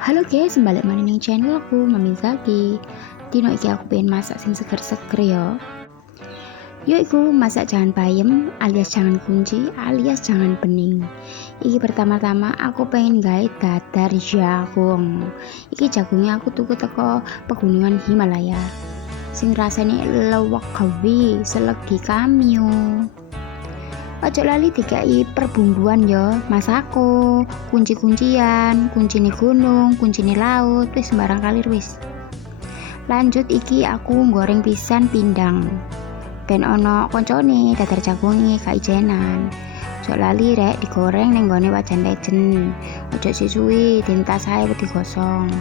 Halo guys, balik mana ning channelku Mami Zaki. Dino iki aku pengen masak sing seger-seger ya. Yaiku masak jangan bayem alias jangan kunci alias jangan bening. Iki pertama-tama aku pengen gawe dadar jagung. Iki jagungnya aku tuku teko pegunungan Himalaya. Sing rasane lewek gawe selegi kamyo. Ojo lali dikai perbumbuan ya, masako, kunci-kuncian, kuncine gunung, kuncine laut, wis sembarang kalir wis. Lanjut iki aku goreng pisan pindang. Ben ono koncone dadar jagunge gak ijenan. Ojo lali rek digoreng ning gone wajan lejen. Ojo suwi dientas ae wedi gosong.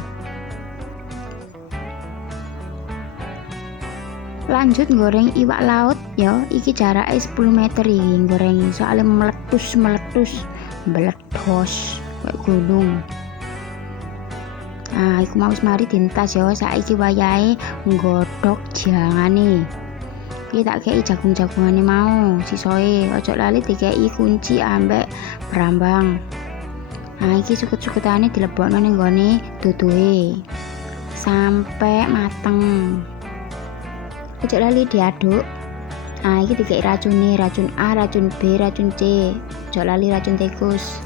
Lanjut goreng iwak laut ya, iki jaraknya 10 meter iki goreng soalnya meletus meledos kayak gunung. Nah iku mau mari dintas ya, saiki wayahe nggodhog jangane. Iki tak kei jagung-jagungane mau sisoe, ojo lali dikei kunci ambek berambang. Nah iki cukut-cukutane dilebokno ning gone duduhe sampai mateng. Ojo lali diaduk. Iki dikei racune, racun A, racun B, racun C. Ojo lali racun tikus.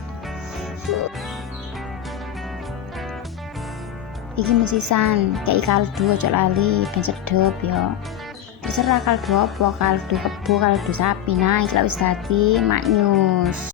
Iki mesisan, kei kaldu ojo lali ben sedep ya. Terserah kaldu apa, kaldu kebo, kaldu sapi. Nah, iki wis dadi maknyus.